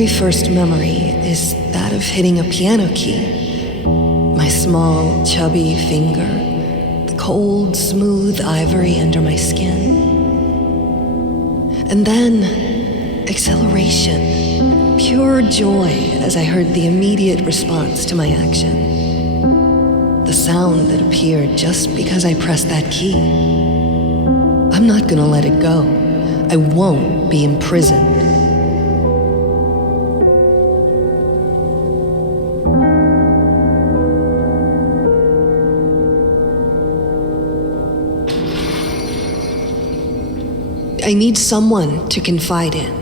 very first memory is that of hitting a piano key. My small, chubby finger, the cold, smooth ivory under my skin. And then, acceleration, pure joy as I heard the immediate response to my action. The sound that appeared just because I pressed that key. I'm not gonna let it go. I won't be imprisoned. I need someone to confide in.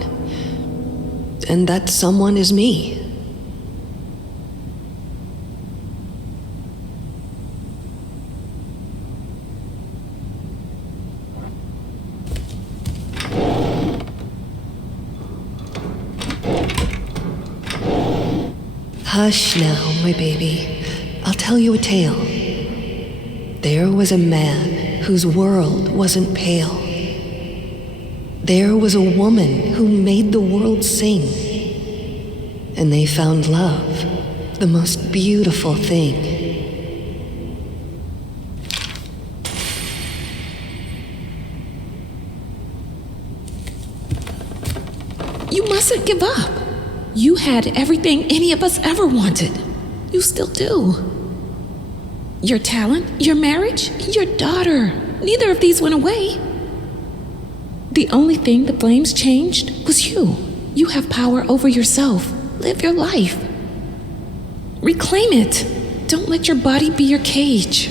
And that someone is me. Hush now, my baby. I'll tell you a tale. There was a man whose world wasn't pale. There was a woman who made the world sing. And they found love, the most beautiful thing. You mustn't give up. You had everything any of us ever wanted. You still do. Your talent, your marriage, your daughter. Neither of these went away. The only thing the flames changed was you. You have power over yourself. Live your life. Reclaim it. Don't let your body be your cage.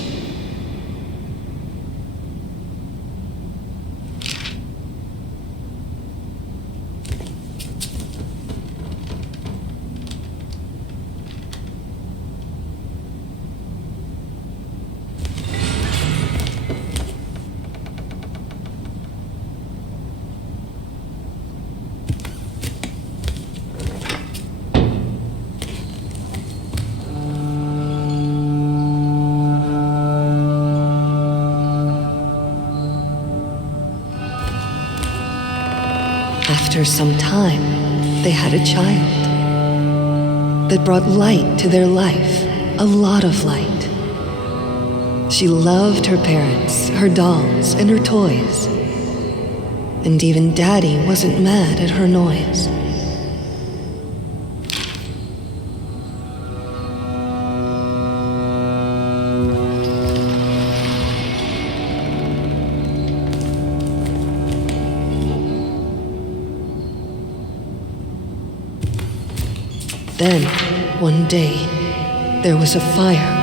After some time, they had a child that brought light to their life, a lot of light. She loved her parents, her dolls, and her toys. And even Daddy wasn't mad at her noise. Then, one day, there was a fire.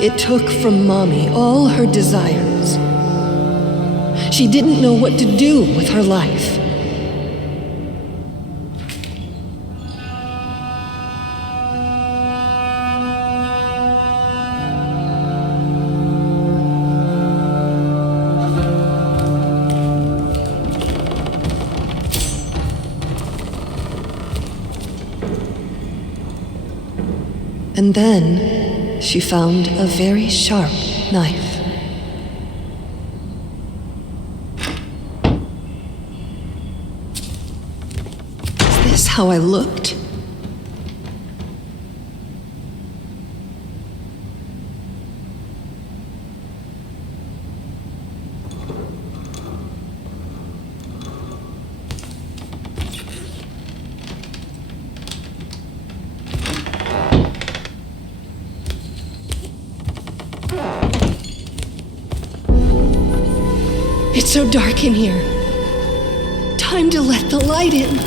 It took from Mommy all her desires. She didn't know what to do with her life. And then she found a very sharp knife. Is this how I looked? It's so dark in here. Time to let the light in.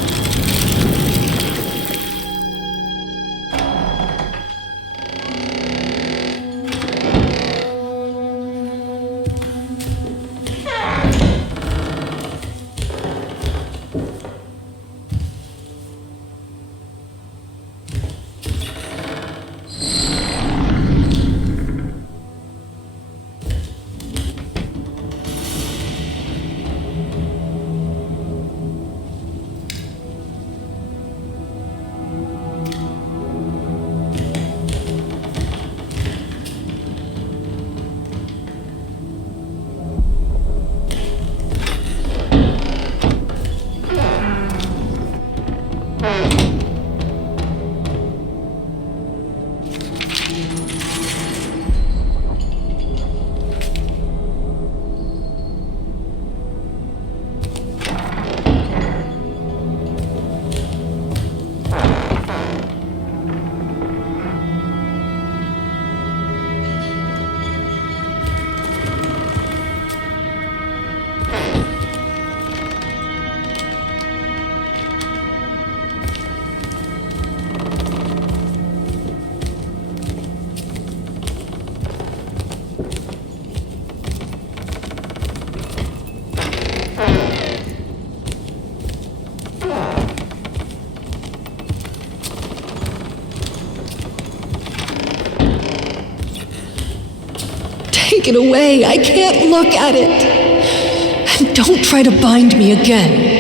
Take it away. I can't look at it. And don't try to bind me again.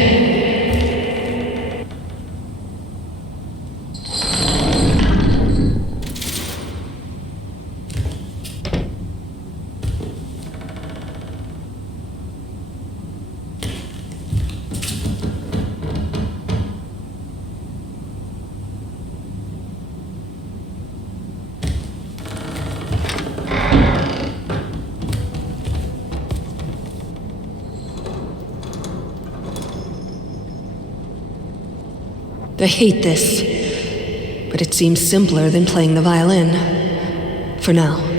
I hate this, but it seems simpler than playing the violin. For now.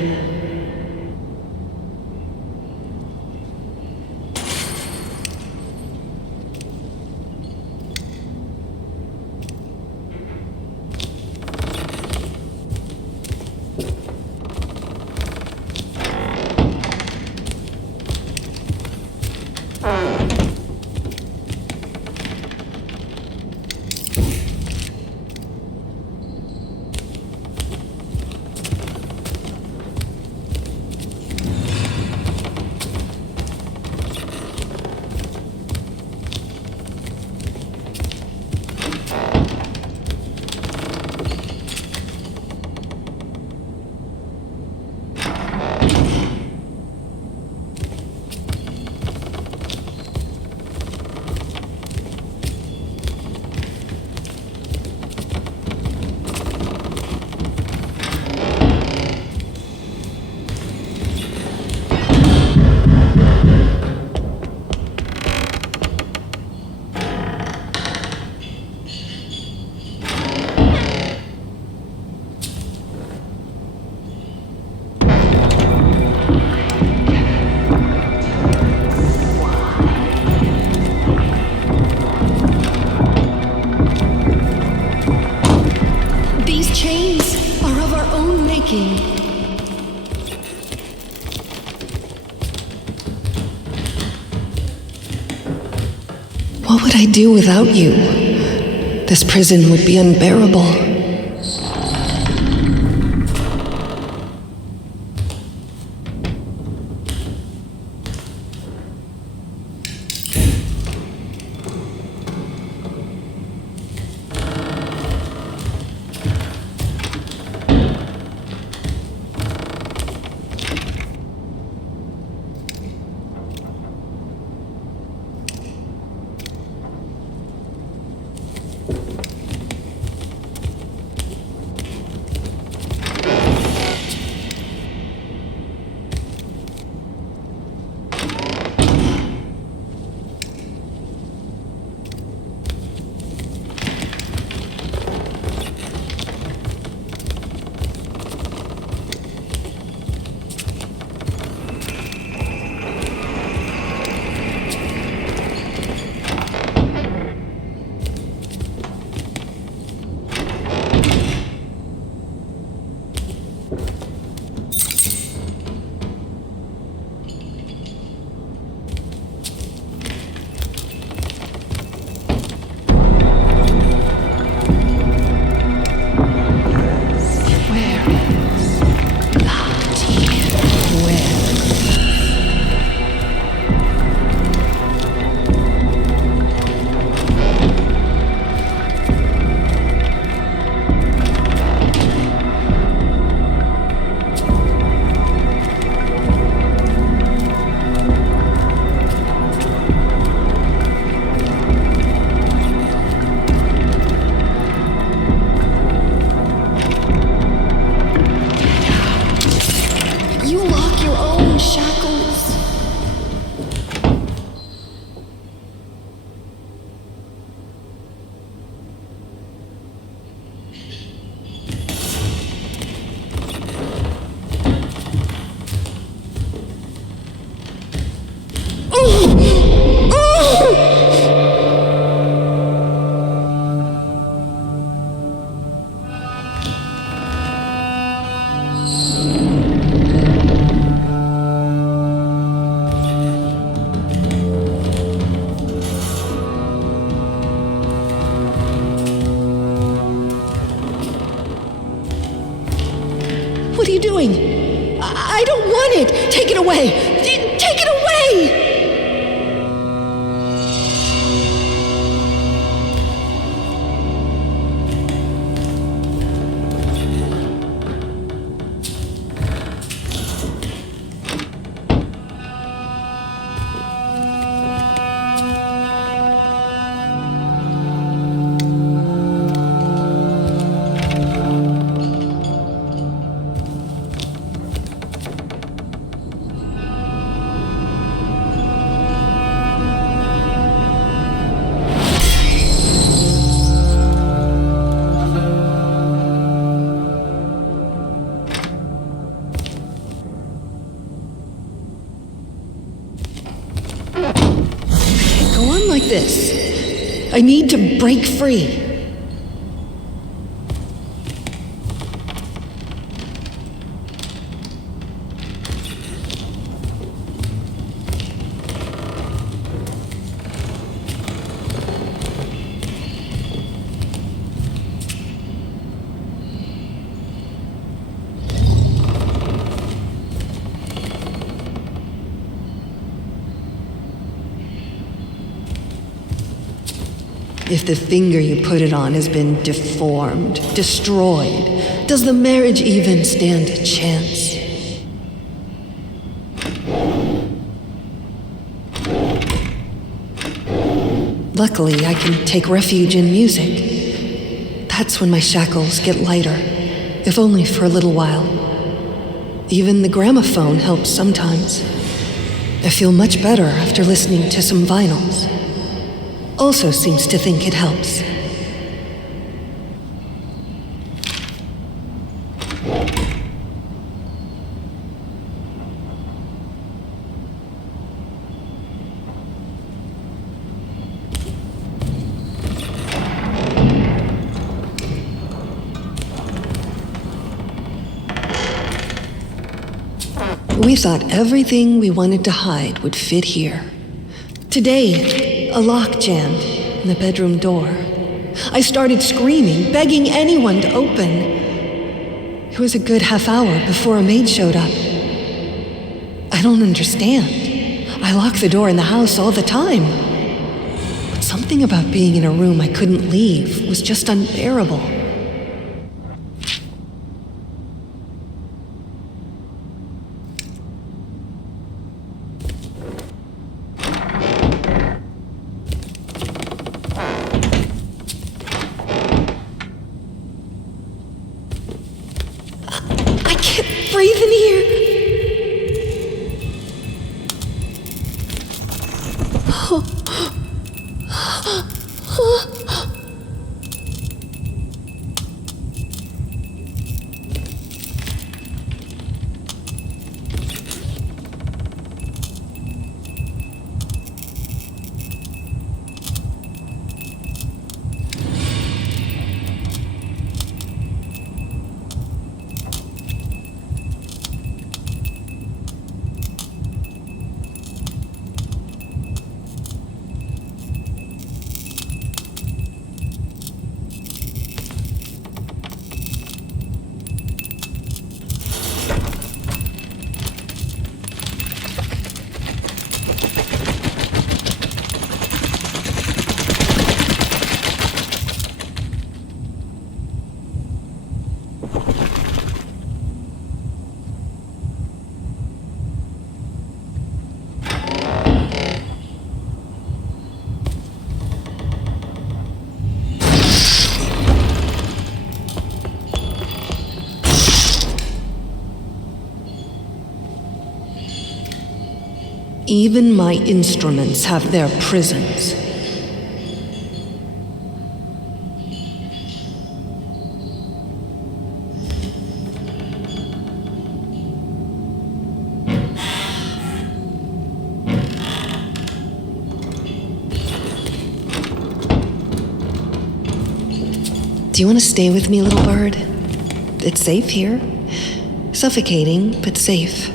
What would I do without you? This prison would be unbearable. want it! Take it away! Take it away! Like this. I need to break free. If the finger you put it on has been deformed, destroyed, does the marriage even stand a chance? Luckily, I can take refuge in music. That's when my shackles get lighter, if only for a little while. Even the gramophone helps sometimes. I feel much better after listening to some vinyls. Also seems to think it helps. We thought everything we wanted to hide would fit here. Today, a lock jammed in the bedroom door. I started screaming, begging anyone to open. It was a good half hour before a maid showed up. I don't understand. I lock the door in the house all the time. But something about being in a room I couldn't leave was just unbearable. Breathe in here. Even my instruments have their prisons. Do you want to stay with me, little bird? It's safe here. Suffocating, but safe.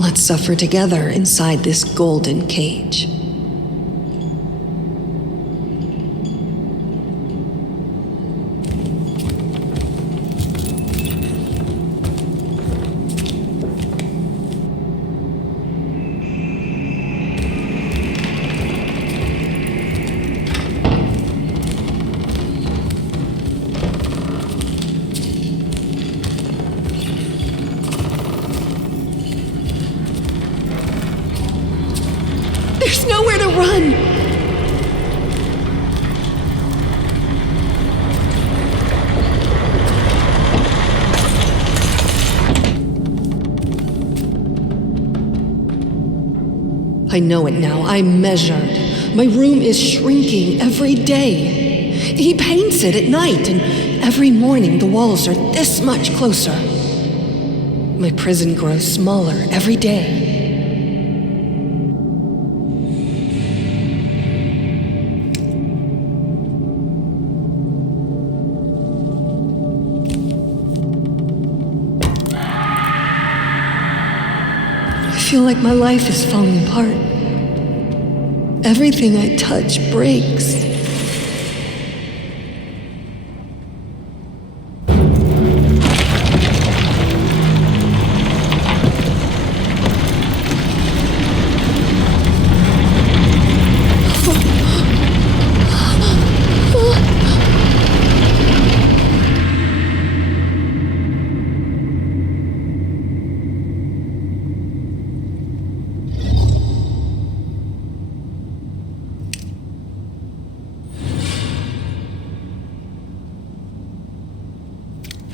Let's suffer together inside this golden cage. I know it now. I measured. My room is shrinking every day. He paints it at night, and every morning the walls are this much closer. My prison grows smaller every day. I feel like my life is falling apart. Everything I touch breaks.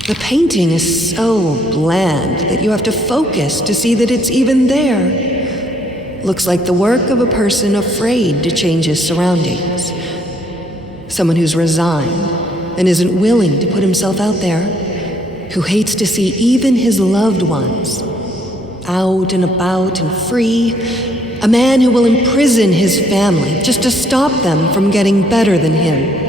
The painting is so bland that you have to focus to see that it's even there. Looks like the work of a person afraid to change his surroundings. Someone who's resigned and isn't willing to put himself out there, who hates to see even his loved ones out and about and free. A man who will imprison his family just to stop them from getting better than him.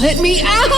Let me out!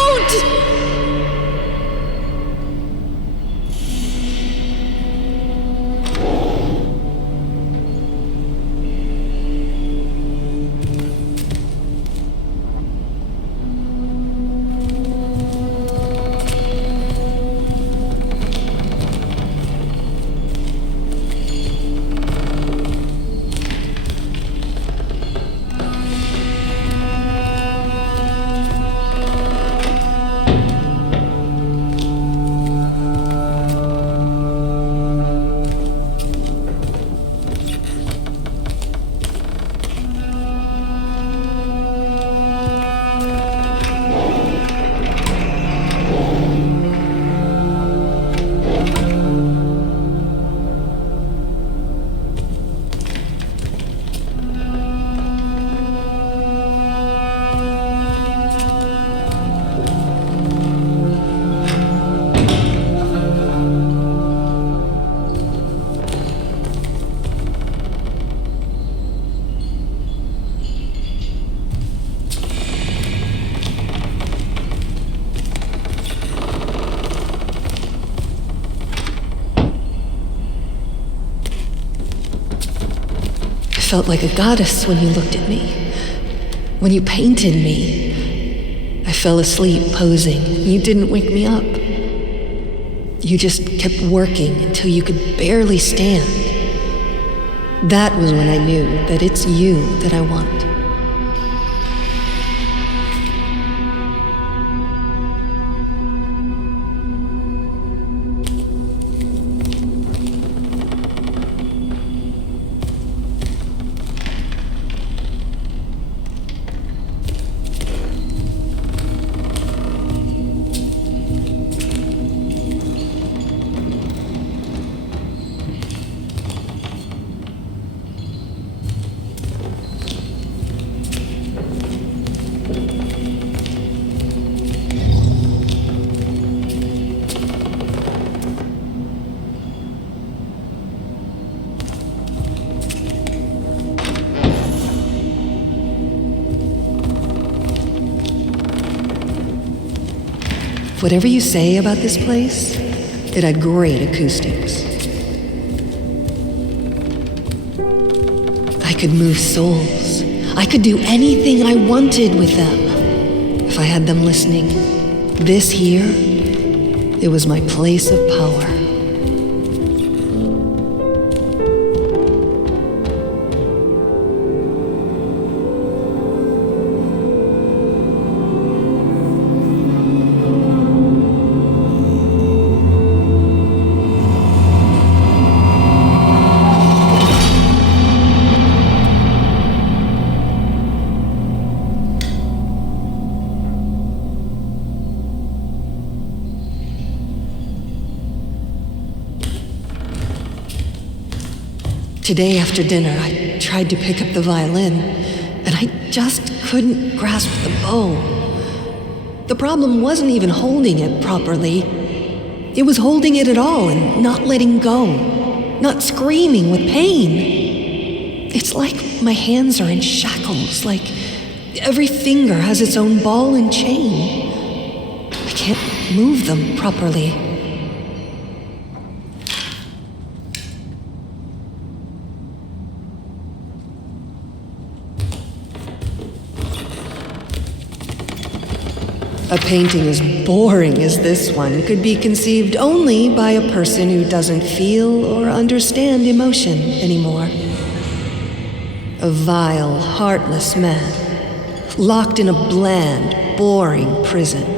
I felt like a goddess when you looked at me. When you painted me, I fell asleep posing. You didn't wake me up. You just kept working until you could barely stand. That was when I knew that it's you that I want. Whatever you say about this place, it had great acoustics. could move souls. I could do anything I wanted with them. If I had them listening. This here, it was my place of power. Today after dinner, I tried to pick up the violin, and I just couldn't grasp the bow. The problem wasn't even holding it properly. It was holding it at all and not letting go, not screaming with pain. It's like my hands are in shackles, like every finger has its own ball and chain. I can't move them properly. A painting as boring as this one could be conceived only by a person who doesn't feel or understand emotion anymore. A vile, heartless man, locked in a bland, boring prison.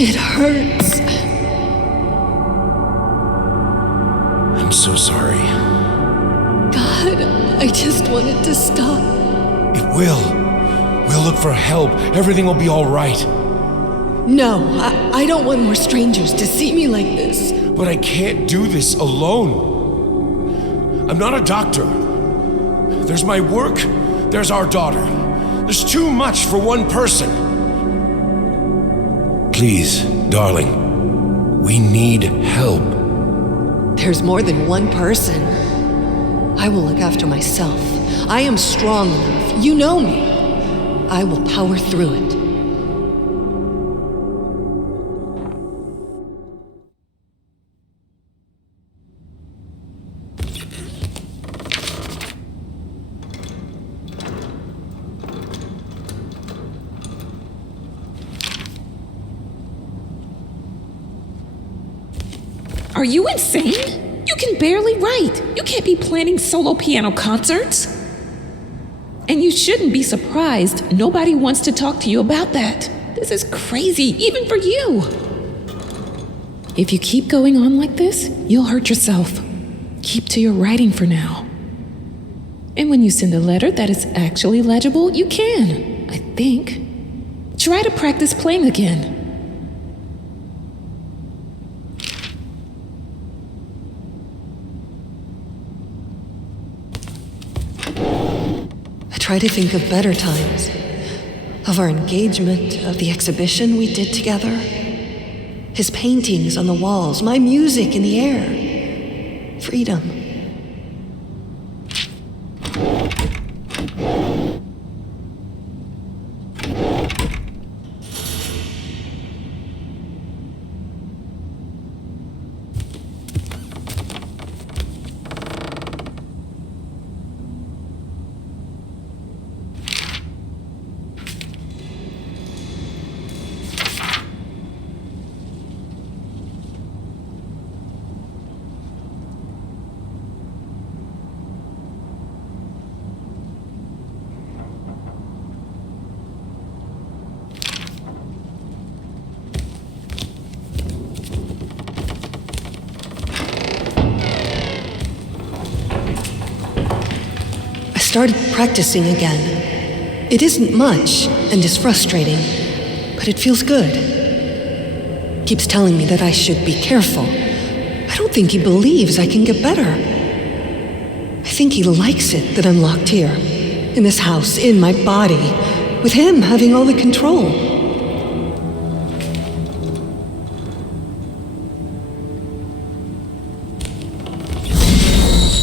It hurts. I'm so sorry. God, I just wanted to stop. It will. We'll look for help. Everything will be all right. No, I don't want more strangers to see me like this. But I can't do this alone. I'm not a doctor. There's my work. There's our daughter. There's too much for one person. Please, darling, we need help. There's more than one person. I will look after myself. I am strong enough. You know me. I will power through it. Are you insane? You can barely write. You can't be planning solo piano concerts. And you shouldn't be surprised. Nobody wants to talk to you about that. This is crazy, even for you. If you keep going on like this, you'll hurt yourself. Keep to your writing for now. And when you send a letter that is actually legible, you can, I think. Try to practice playing again. Try to think of better times, of our engagement, of the exhibition we did together, his paintings on the walls, my music in the air, freedom. started practicing again. It isn't much and is frustrating, but it feels good. Keeps telling me that I should be careful. I don't think he believes I can get better. I think he likes it that I'm locked here, in this house, in my body, with him having all the control.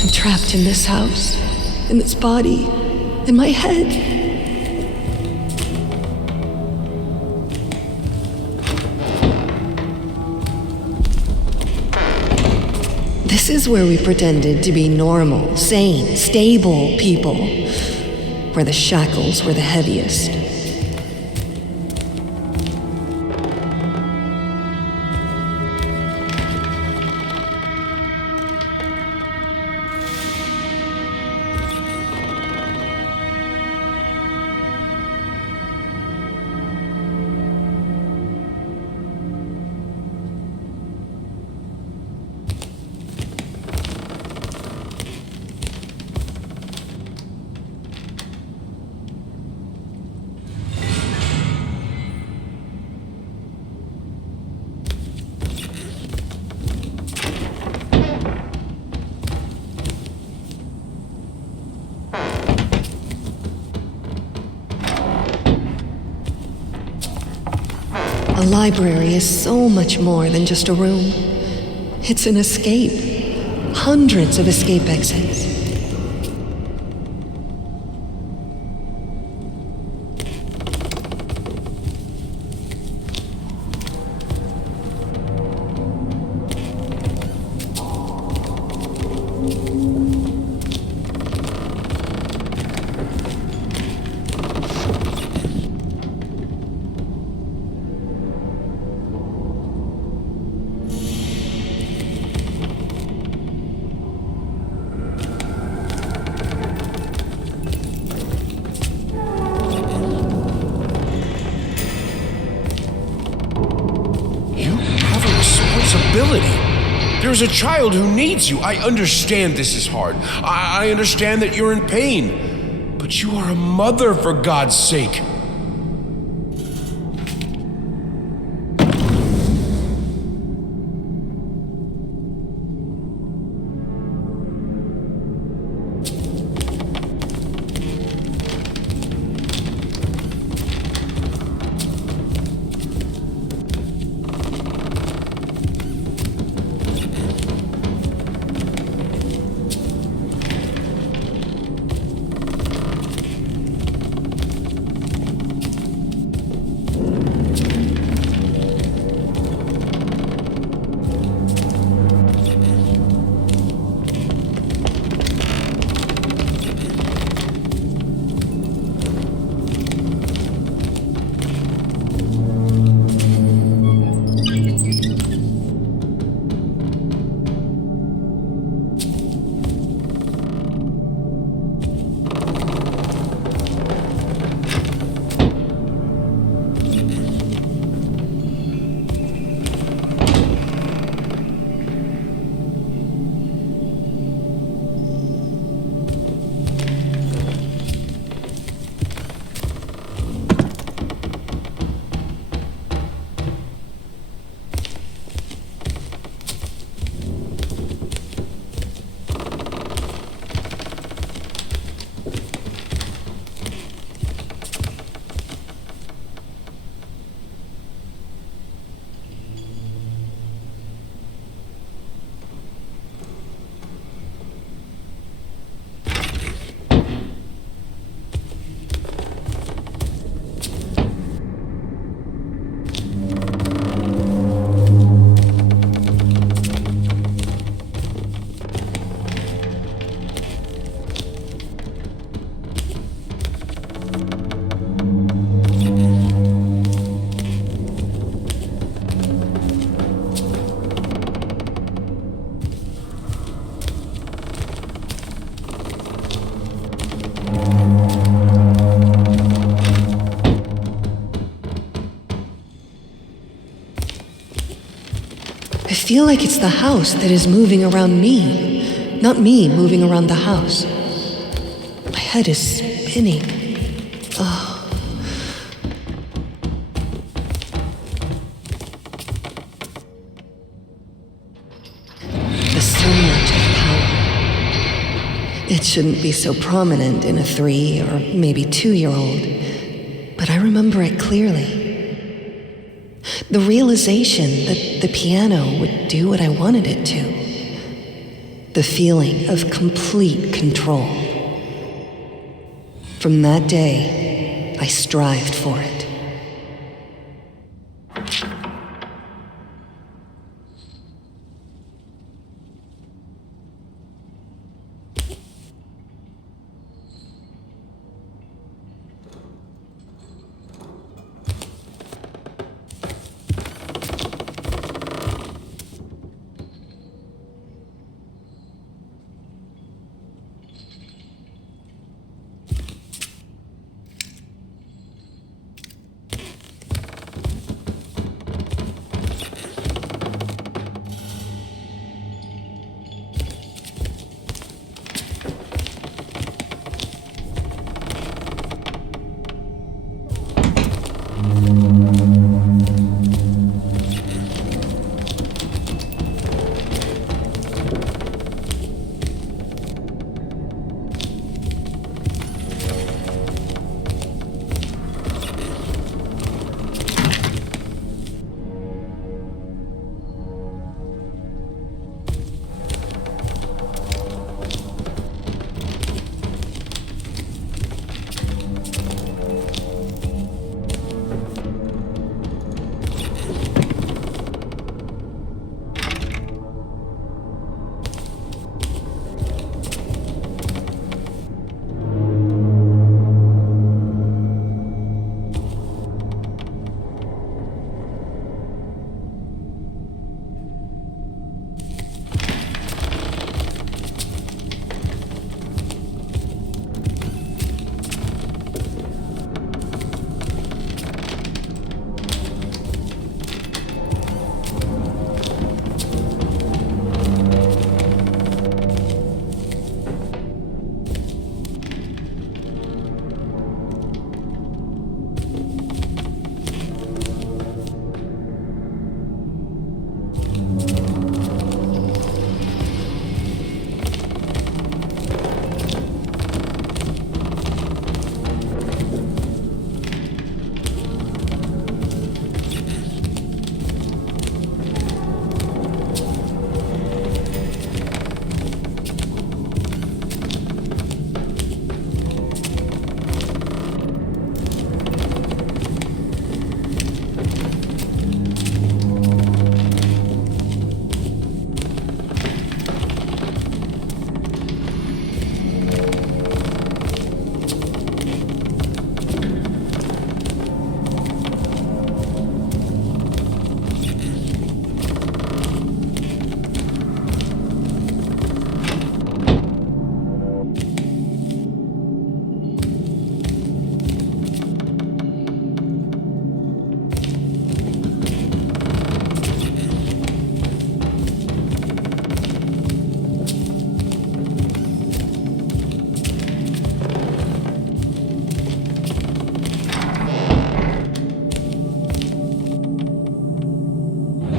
I'm trapped in this house, in this body, in my head. This is where we pretended to be normal, sane, stable people, where the shackles were the heaviest. A library is so much more than just a room. It's an escape. Hundreds of escape exits. There's a child who needs you. I understand this is hard. I understand that you're in pain. But you are a mother, for God's sake. I feel like it's the house that is moving around me, not me moving around the house. My head is spinning. Oh. The sunlight of power. It shouldn't be so prominent in a 3 or maybe 2-year-old, but I remember it clearly. The realization that the piano would do what I wanted it to. The feeling of complete control. From that day, I strived for it.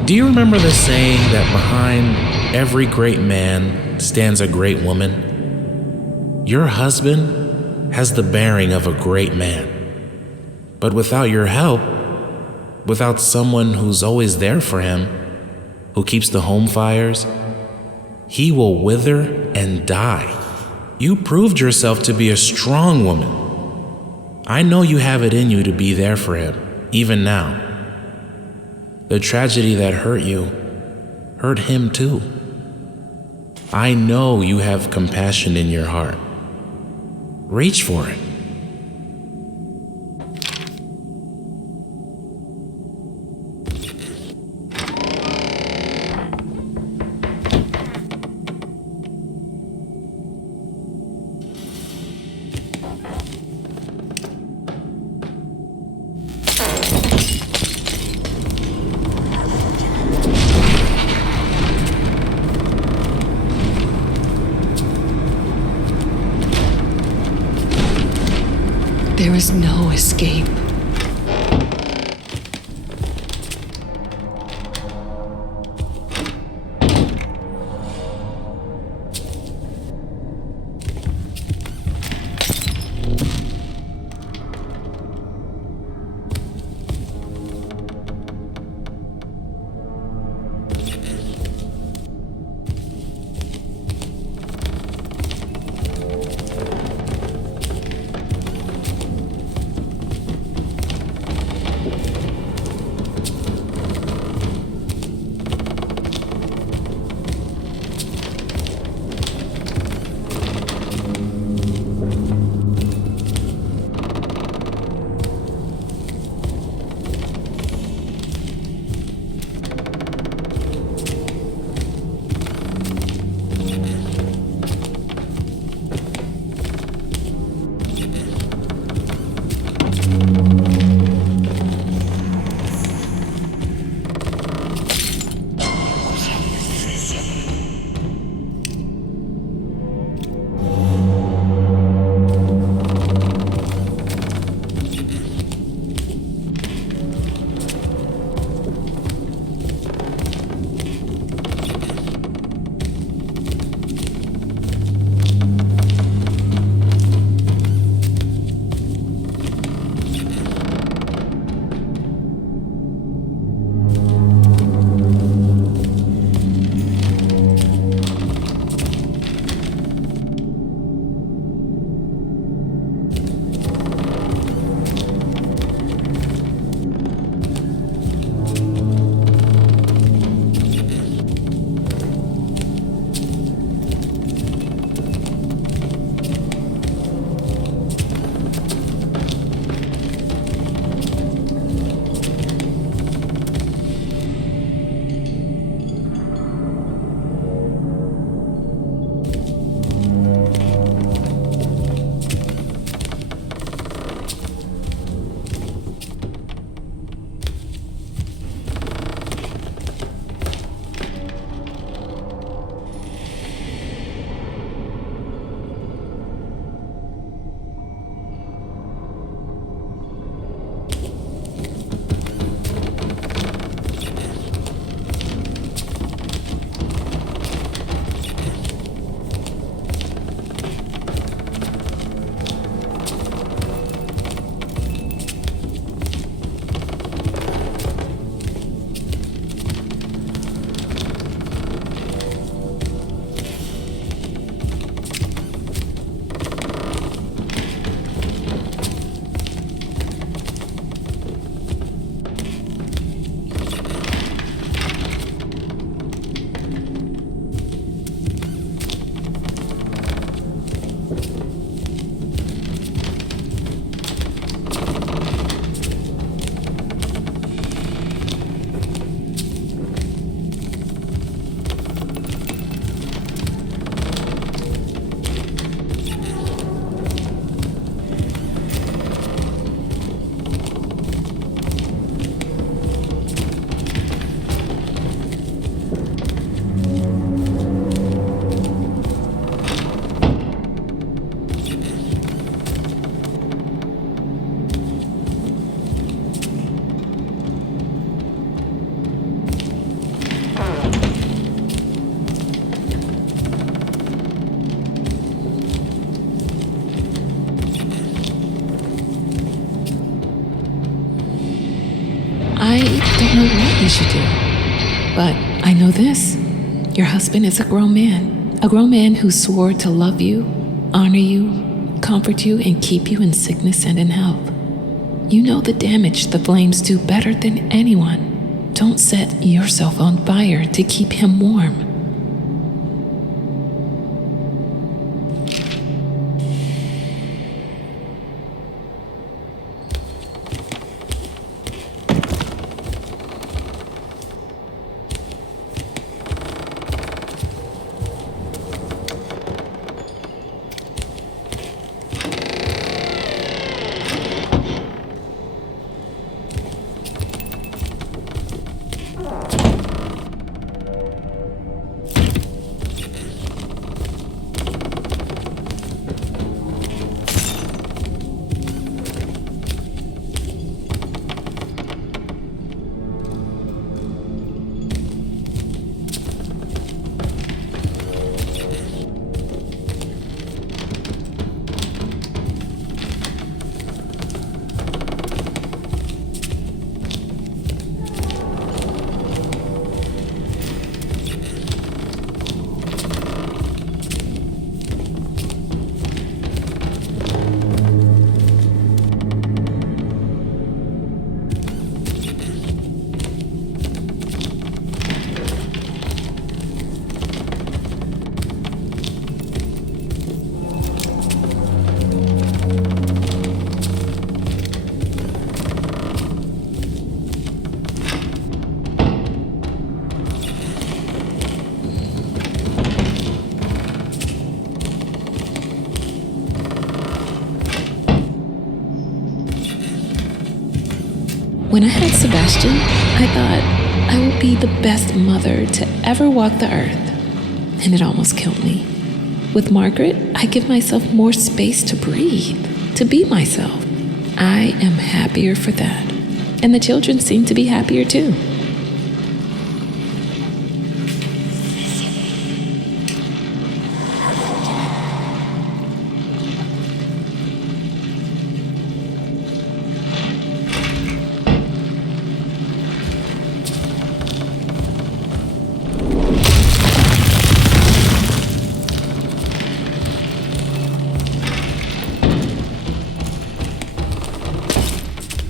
Do you remember the saying that behind every great man stands a great woman? Your husband has the bearing of a great man. But without your help, without someone who's always there for him, who keeps the home fires, he will wither and die. You proved yourself to be a strong woman. I know you have it in you to be there for him, even now. The tragedy that hurt you hurt him too. I know you have compassion in your heart. Reach for it. There is no escape. I don't know what you should do, but I know this. Your husband is a grown man who swore to love you, honor you, comfort you, and keep you in sickness and in health. You know the damage the flames do better than anyone. Don't set yourself on fire to keep him warm. When I had Sebastian, I thought I would be the best mother to ever walk the earth, and it almost killed me. With Margaret, I give myself more space to breathe, to be myself. I am happier for that, and the children seem to be happier too.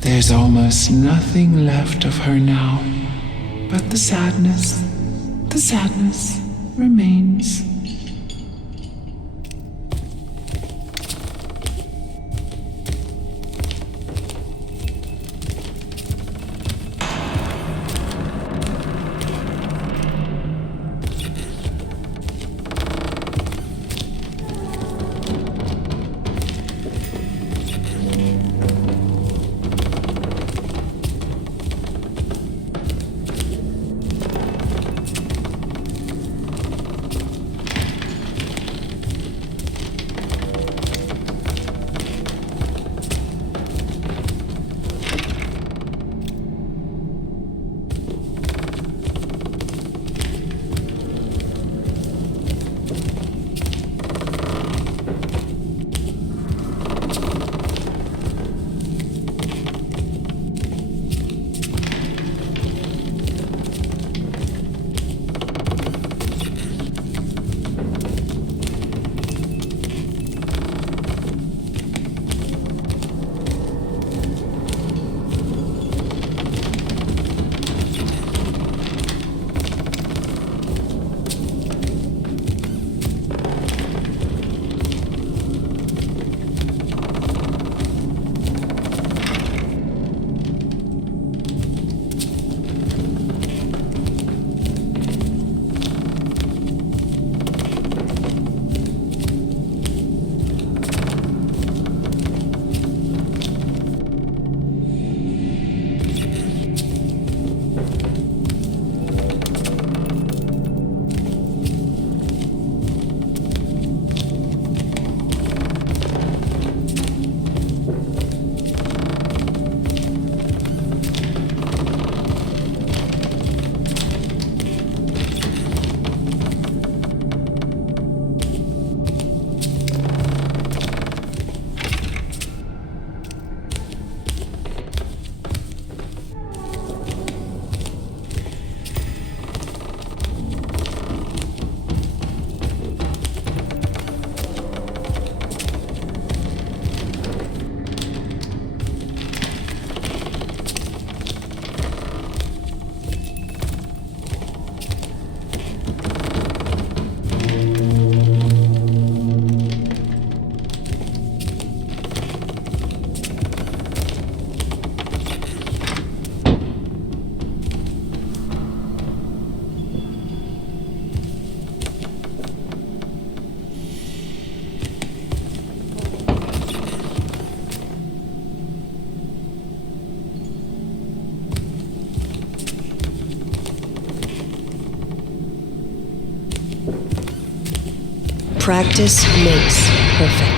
There's almost nothing left of her now, but the sadness remains. Practice makes perfect.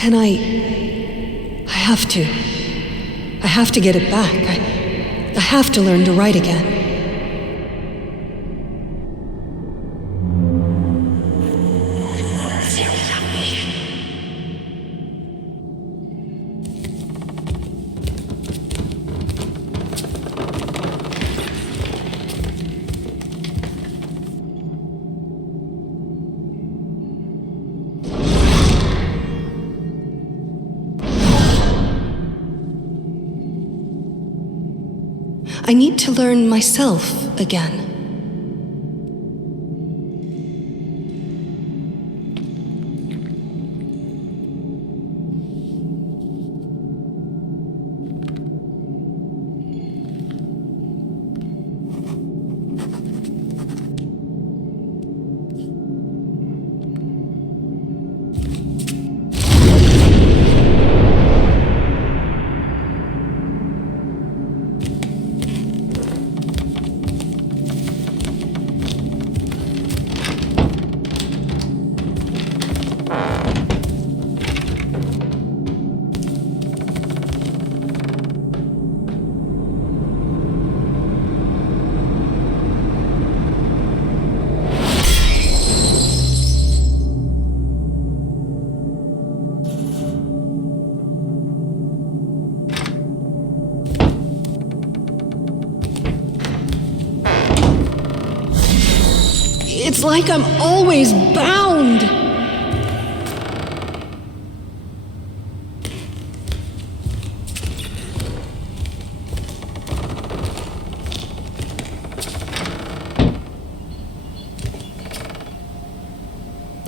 Can I have to. I have to get it back. I have to learn to write again. I need to learn myself again. It's like I'm always bound.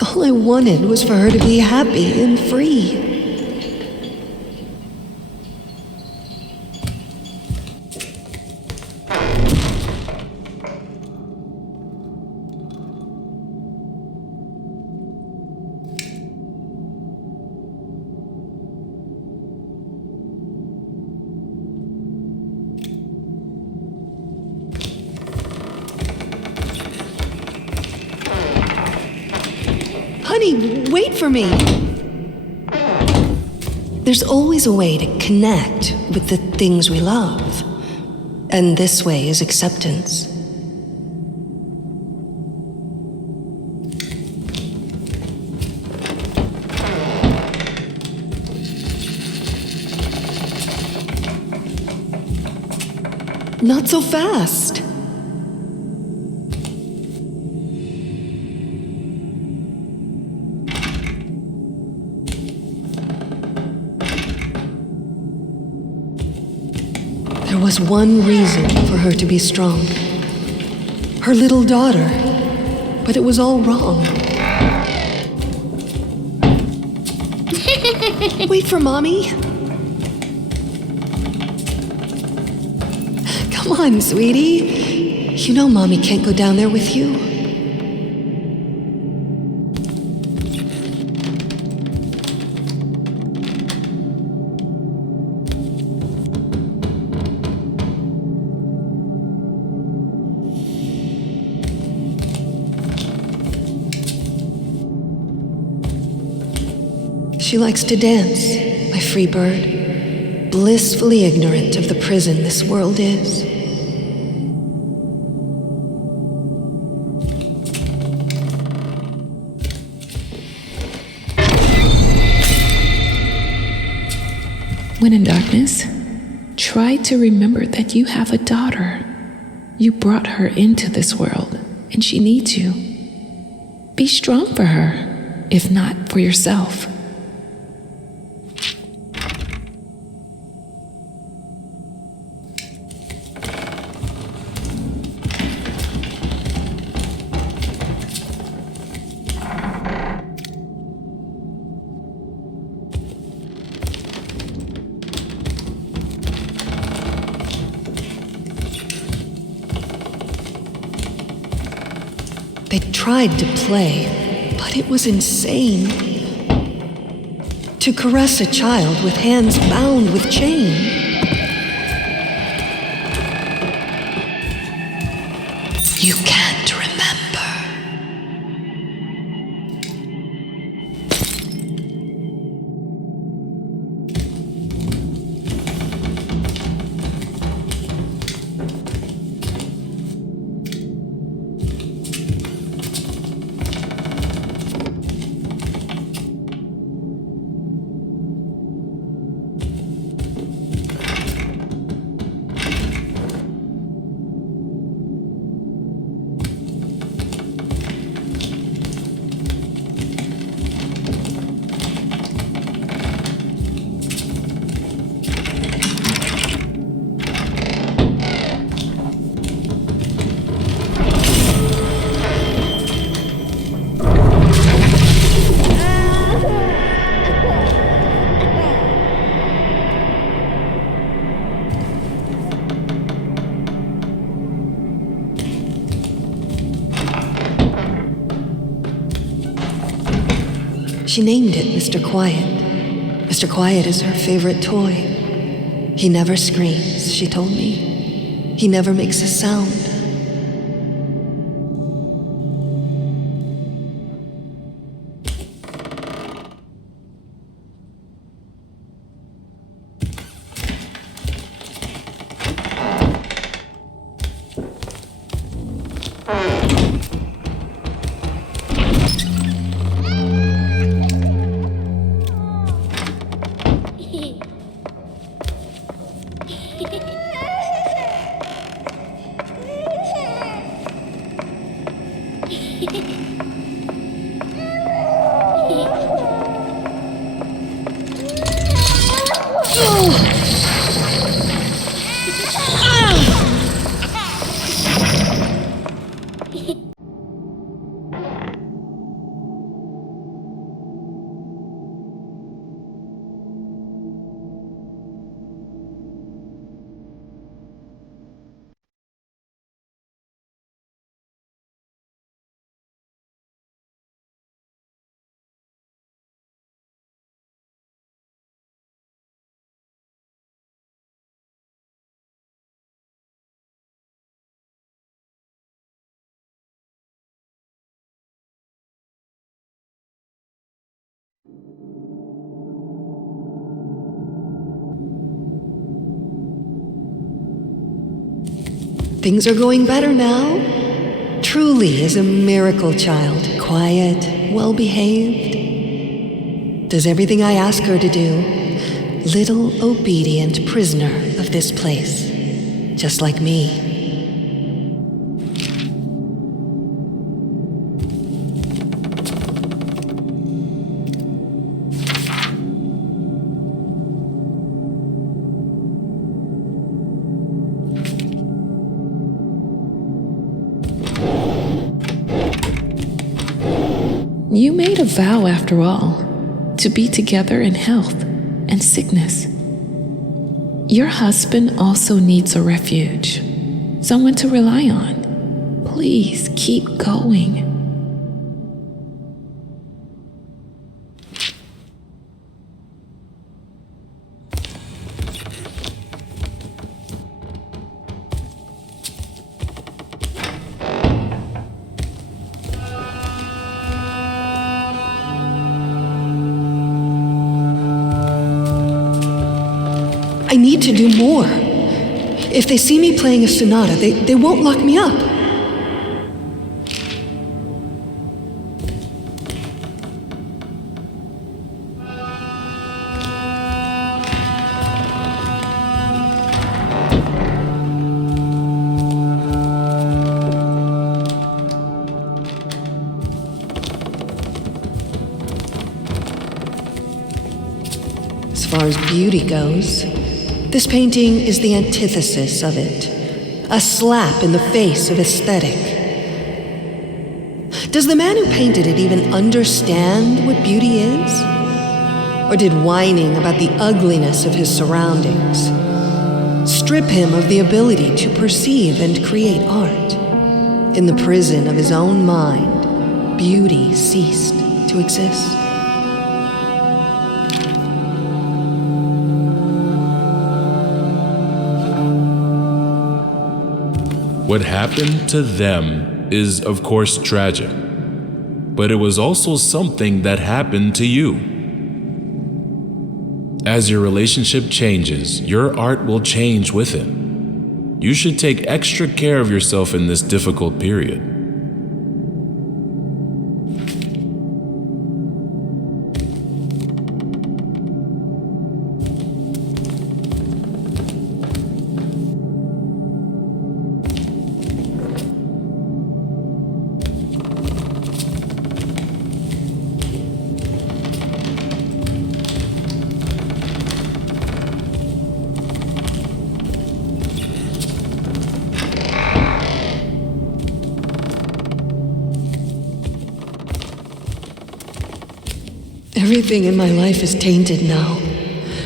All I wanted was for her to be happy and free. Honey, wait for me. There's always a way to connect with the things we love. And this way is acceptance. Not so fast. There was one reason for her to be strong. Her little daughter. But it was all wrong. Wait for Mommy. Come on, sweetie. You know Mommy can't go down there with you. She likes to dance, my free bird, blissfully ignorant of the prison this world is. When in darkness, try to remember that you have a daughter. You brought her into this world, and she needs you. Be strong for her, if not for yourself. They tried to play, but it was insane. To caress a child with hands bound with chain. You can't remember. She named it Mr. Quiet. Mr. Quiet is her favorite toy. He never screams, she told me. He never makes a sound. Things are going better now. Truly is a miracle child, quiet, well-behaved. Does everything I ask her to do. Little obedient prisoner of this place, just like me. You made a vow, after all, to be together in health and sickness. Your husband also needs a refuge, someone to rely on. Please keep going. I need to do more. If they see me playing a sonata, they won't lock me up. As far as beauty goes, this painting is the antithesis of it, a slap in the face of aesthetic. Does the man who painted it even understand what beauty is? Or did whining about the ugliness of his surroundings strip him of the ability to perceive and create art? In the prison of his own mind, beauty ceased to exist. What happened to them is, of course, tragic, but it was also something that happened to you. As your relationship changes, your art will change with it. You should take extra care of yourself in this difficult period. Everything in my life is tainted now,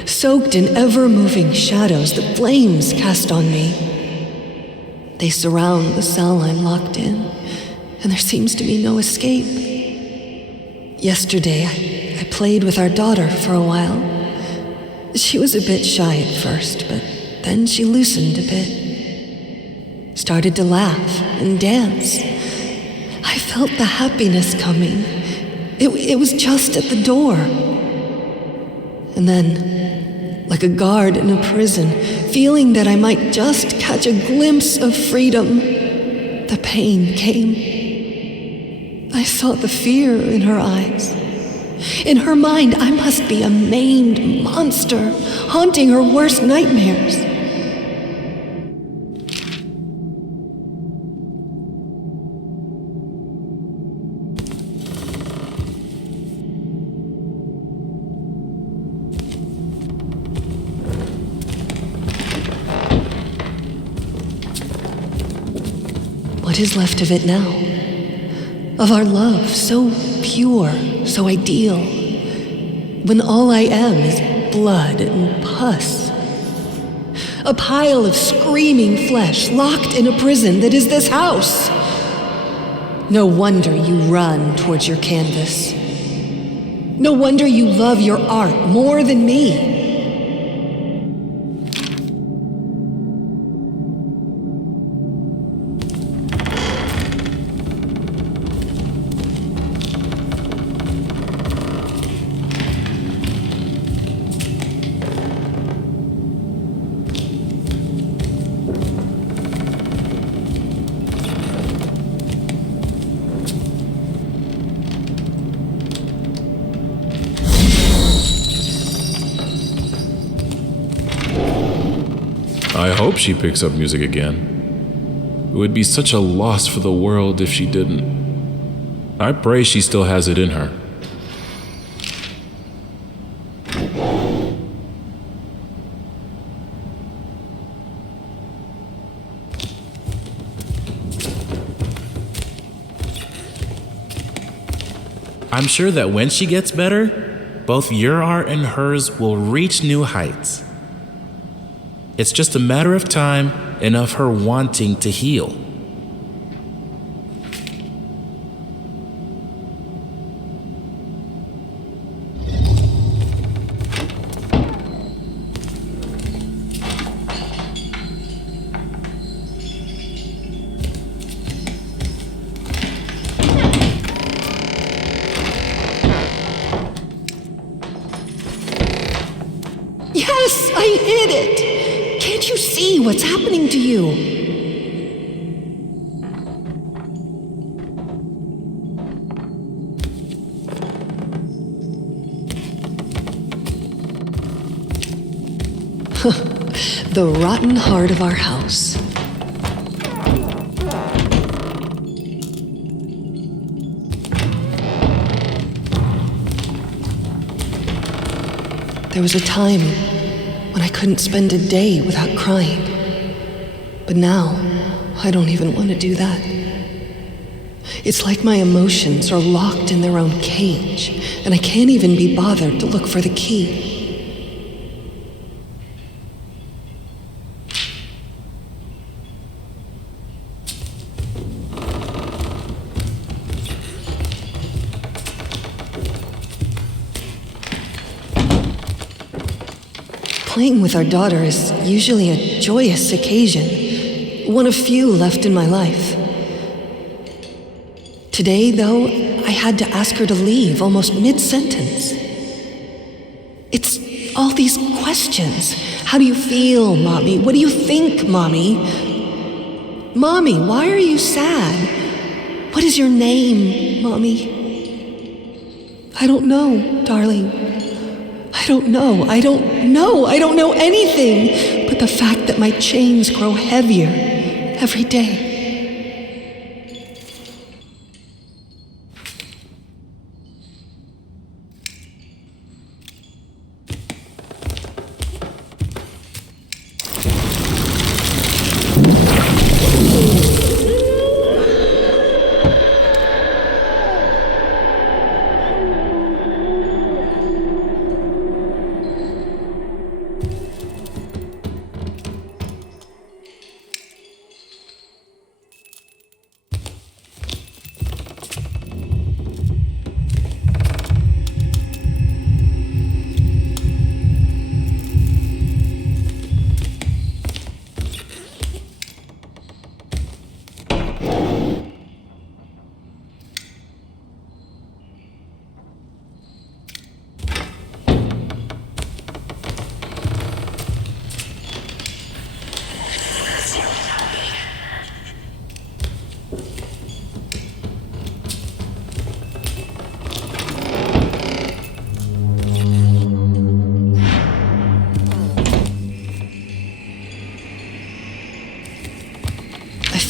soaked in ever-moving shadows the flames cast on me. They surround the cell I'm locked in, and there seems to be no escape. Yesterday, I played with our daughter for a while. She was a bit shy at first, but then she loosened a bit. Started to laugh and dance. I felt the happiness coming. It was just at the door. And then, like a guard in a prison, feeling that I might just catch a glimpse of freedom, the pain came. I saw the fear in her eyes. In her mind, I must be a maimed monster, haunting her worst nightmares. What is left of it now? Of our love, so pure, so ideal, when all I am is blood and pus. A pile of screaming flesh locked in a prison that is this house. No wonder you run towards your canvas. No wonder you love your art more than me. I hope she picks up music again. It would be such a loss for the world if she didn't. I pray she still has it in her. I'm sure that when she gets better, both your art and hers will reach new heights. It's just a matter of time and of her wanting to heal. Yes, I hit it! Can't you see what's happening to you? The rotten heart of our house. There was a time when I couldn't spend a day without crying. But now, I don't even want to do that. It's like my emotions are locked in their own cage, and I can't even be bothered to look for the key. Playing with our daughter is usually a joyous occasion, one of few left in my life. Today, though, I had to ask her to leave almost mid-sentence. It's all these questions. How do you feel, Mommy? What do you think, Mommy? Mommy, why are you sad? What is your name, Mommy? I don't know, darling. I don't know anything but the fact that my chains grow heavier every day.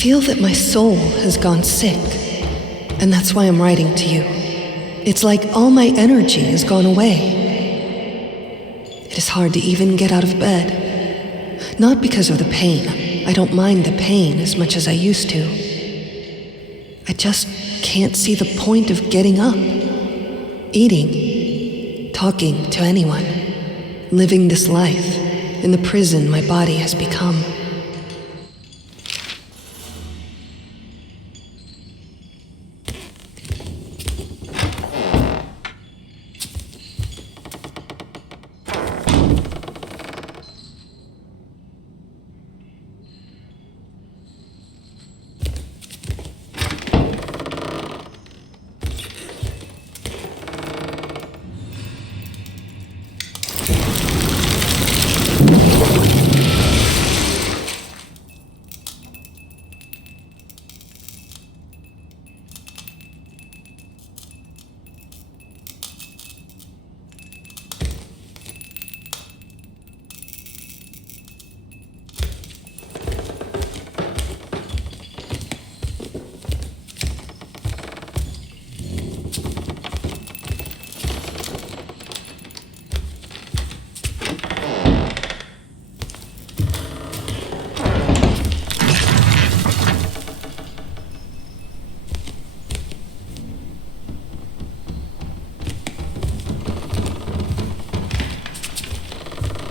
feel that my soul has gone sick, and that's why I'm writing to you. It's like all my energy has gone away. It is hard to even get out of bed. Not because of the pain. I don't mind the pain as much as I used to. I just can't see the point of getting up, eating, talking to anyone, living this life in the prison my body has become.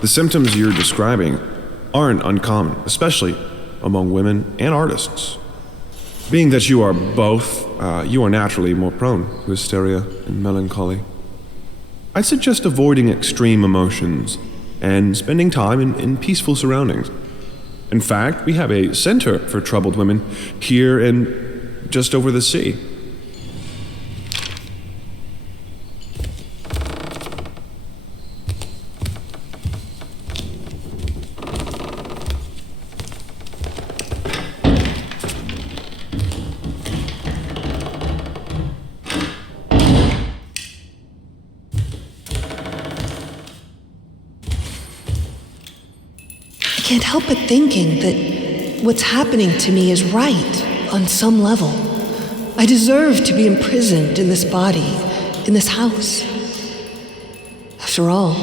The symptoms you're describing aren't uncommon, especially among women and artists. Being that you are both, you are naturally more prone to hysteria and melancholy. I'd suggest avoiding extreme emotions and spending time in peaceful surroundings. In fact, we have a center for troubled women here and just over the sea. I can't help but thinking that what's happening to me is right on some level. I deserve to be imprisoned in this body, in this house. After all,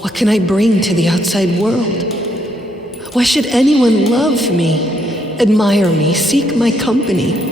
what can I bring to the outside world? Why should anyone love me, admire me, seek my company?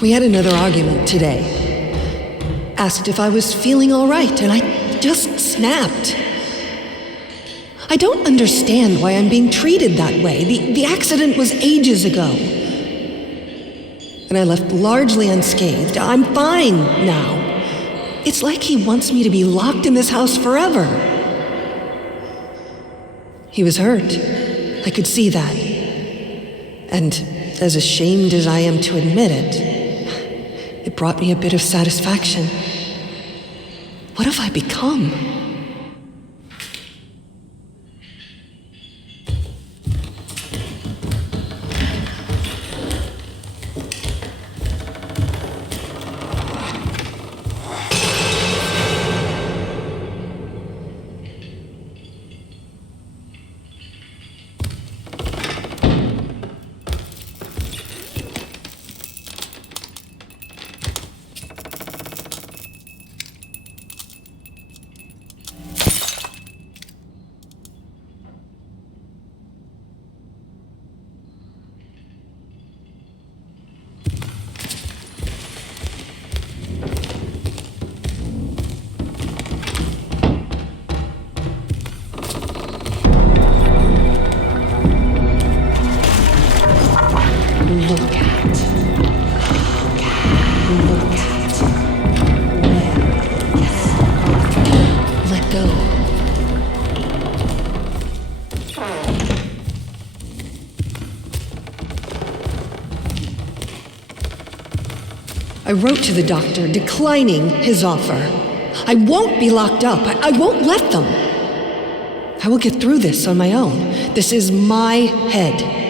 We had another argument today. Asked if I was feeling all right, and I just snapped. I don't understand why I'm being treated that way. The accident was ages ago. And I left largely unscathed. I'm fine now. It's like he wants me to be locked in this house forever. He was hurt. I could see that. And as ashamed as I am to admit it, it brought me a bit of satisfaction. What have I become? go. I wrote to the doctor declining his offer. I won't be locked up. I won't let them. I will get through this on my own. This is my head.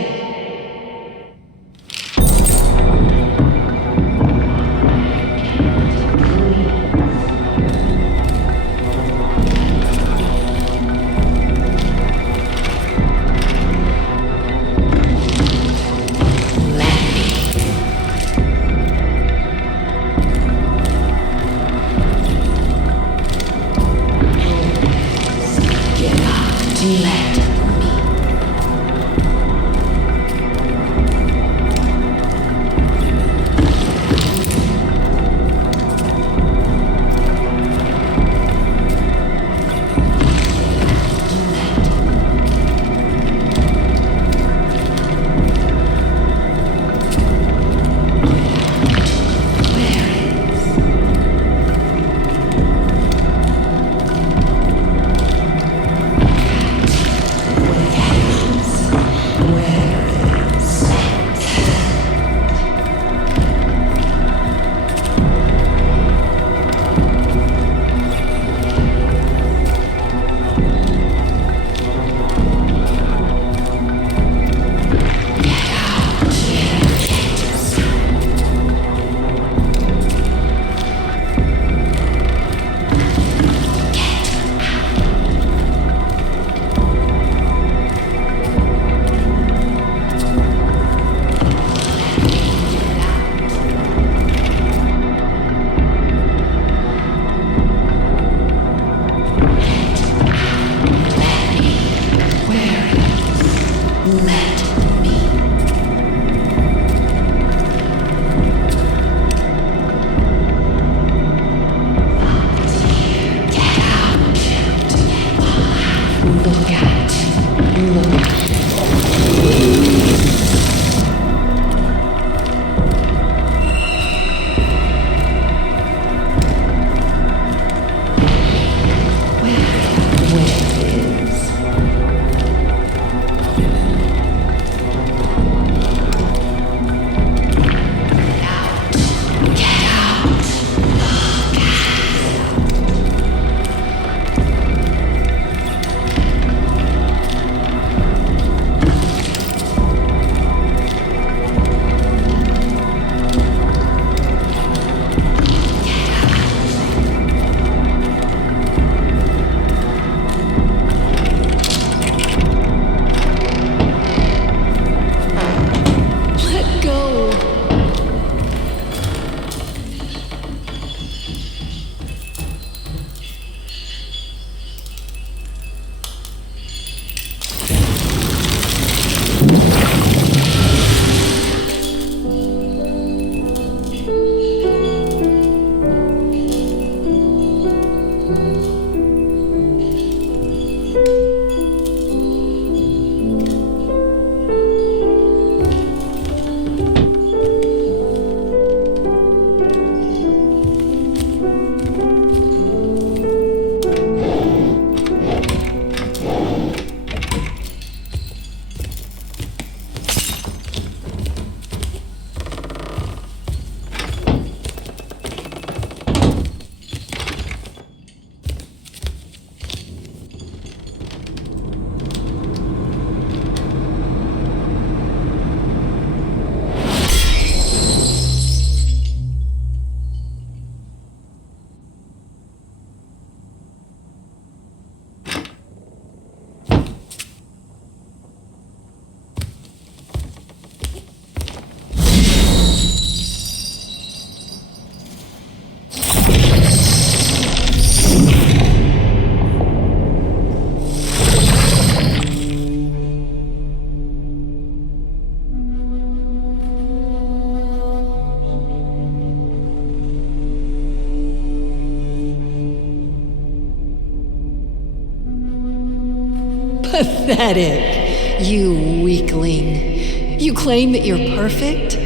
Pathetic. You weakling. You claim that you're perfect?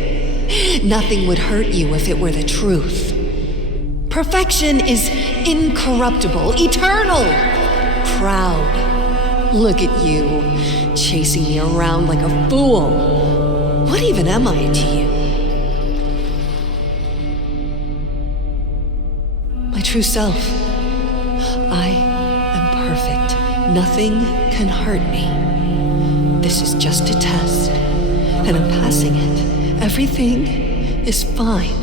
Nothing would hurt you if it were the truth. Perfection is incorruptible, eternal, proud. Look at you, chasing me around like a fool. What even am I to you? My true self. I am perfect. Nothing can hurt me. This is just a test, and I'm passing it. Everything is fine.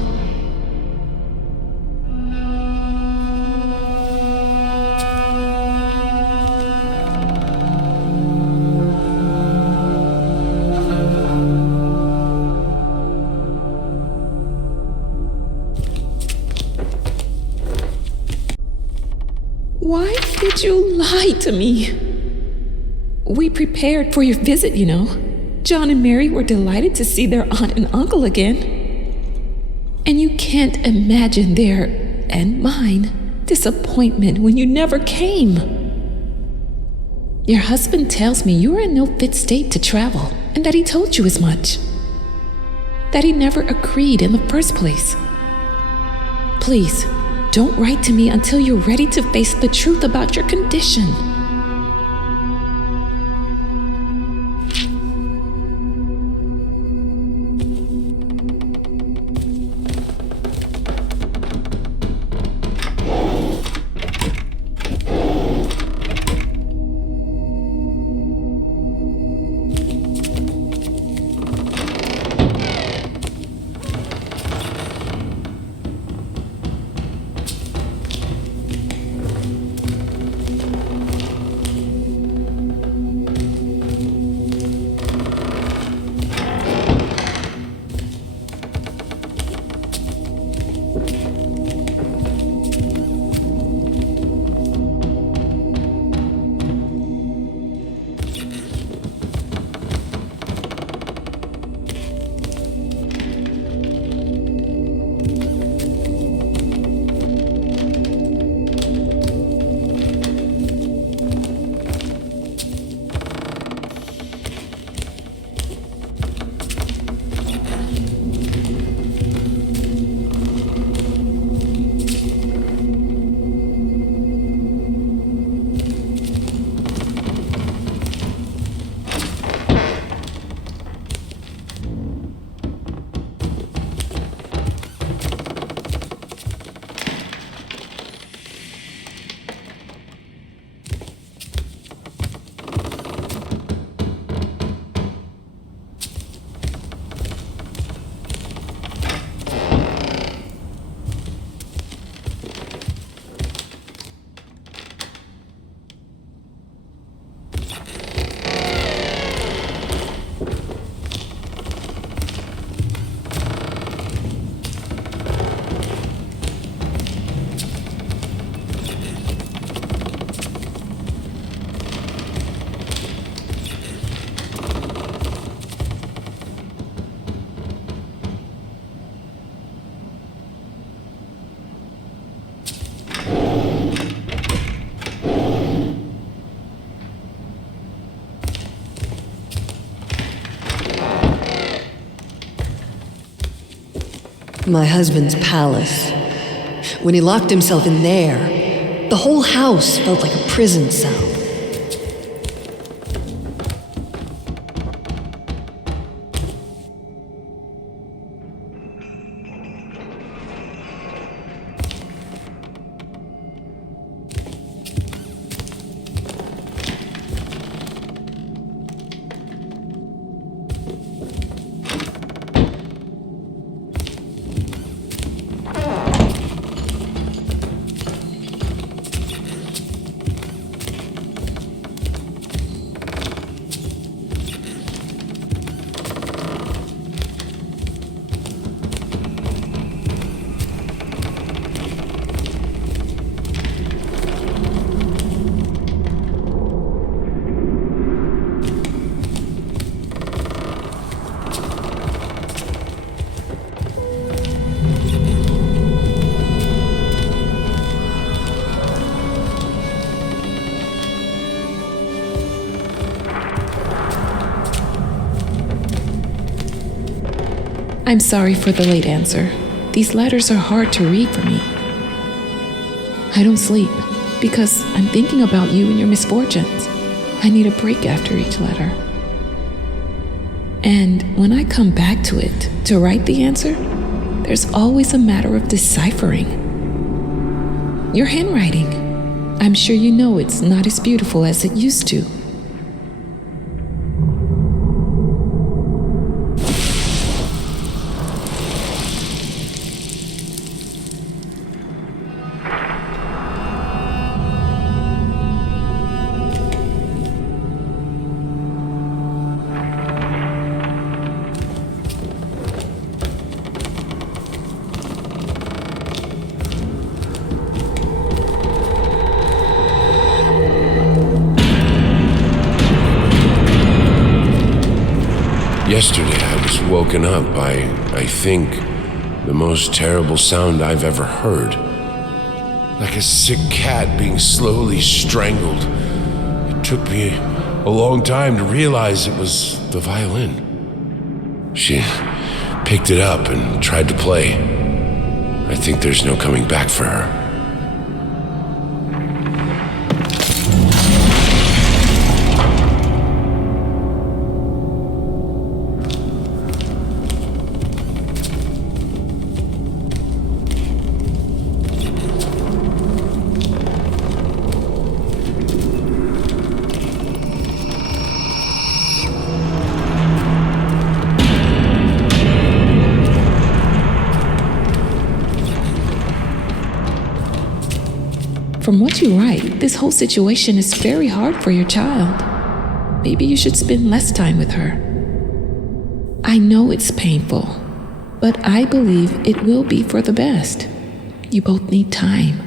Why did you lie to me? We prepared for your visit, you know. John and Mary were delighted to see their aunt and uncle again. And you can't imagine their, and mine, disappointment when you never came. Your husband tells me you were in no fit state to travel, and that he told you as much. That he never agreed in the first place. Please, don't write to me until you're ready to face the truth about your condition. My husband's palace. When he locked himself in there, the whole house felt like a prison cell. I'm sorry for the late answer. These letters are hard to read for me. I don't sleep because I'm thinking about you and your misfortunes. I need a break after each letter. And when I come back to it to write the answer, there's always a matter of deciphering. Your handwriting, I'm sure you know it's not as beautiful as it used to. Yesterday I was woken up by, I think, the most terrible sound I've ever heard. Like a sick cat being slowly strangled. It took me a long time to realize it was the violin. She picked it up and tried to play. I think there's no coming back for her. From what you write, this whole situation is very hard for your child. Maybe you should spend less time with her. I know it's painful, but I believe it will be for the best. You both need time.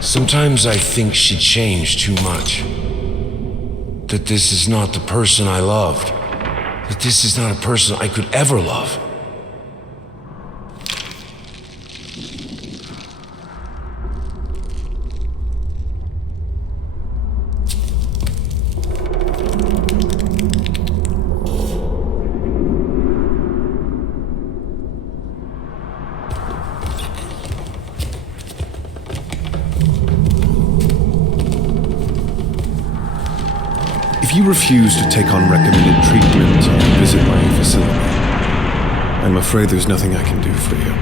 Sometimes I think she changed too much. That this is not the person I loved. That this is not a person I could ever love. If you refuse to take on recommended treatment and visit my facility, I'm afraid there's nothing I can do for you.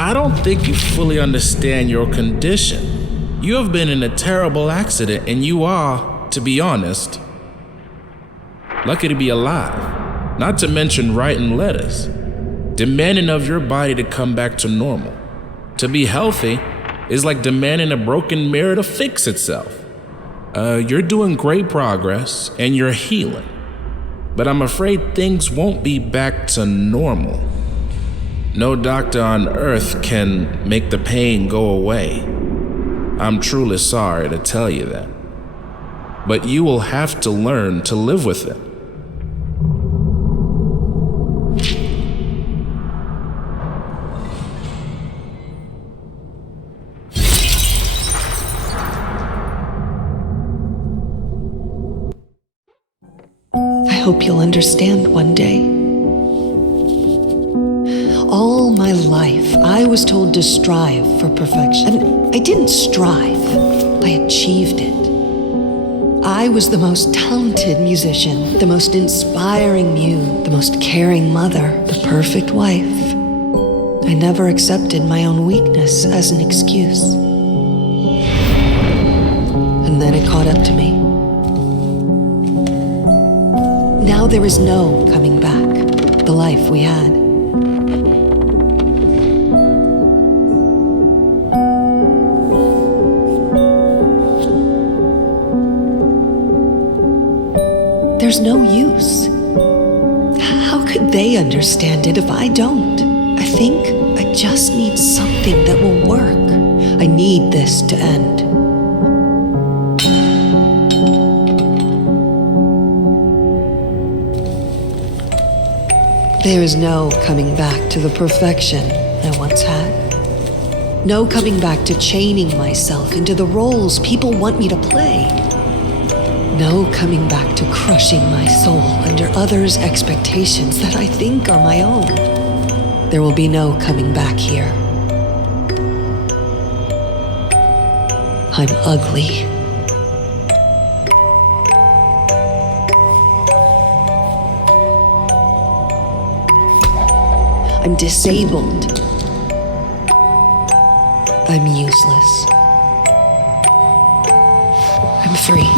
I don't think you fully understand your condition. You have been in a terrible accident, and you are, to be honest, lucky to be alive. Not to mention writing letters, demanding of your body to come back to normal. To be healthy is like demanding a broken mirror to fix itself. You're doing great progress, and you're healing. But I'm afraid things won't be back to normal. No doctor on earth can make the pain go away. I'm truly sorry to tell you that. But you will have to learn to live with it. I hope you'll understand one day. All my life, I was told to strive for perfection. And I didn't strive, I achieved it. I was the most talented musician, the most inspiring muse, the most caring mother, the perfect wife. I never accepted my own weakness as an excuse. And then it caught up to me. Now there is no coming back, the life we had. There's no use. How could they understand it if I don't? I think I just need something that will work. I need this to end. There is no coming back to the perfection I once had. No coming back to chaining myself into the roles people want me to play. No coming back to crushing my soul under others' expectations that I think are my own. There will be no coming back here. I'm ugly. I'm disabled. I'm useless. I'm free.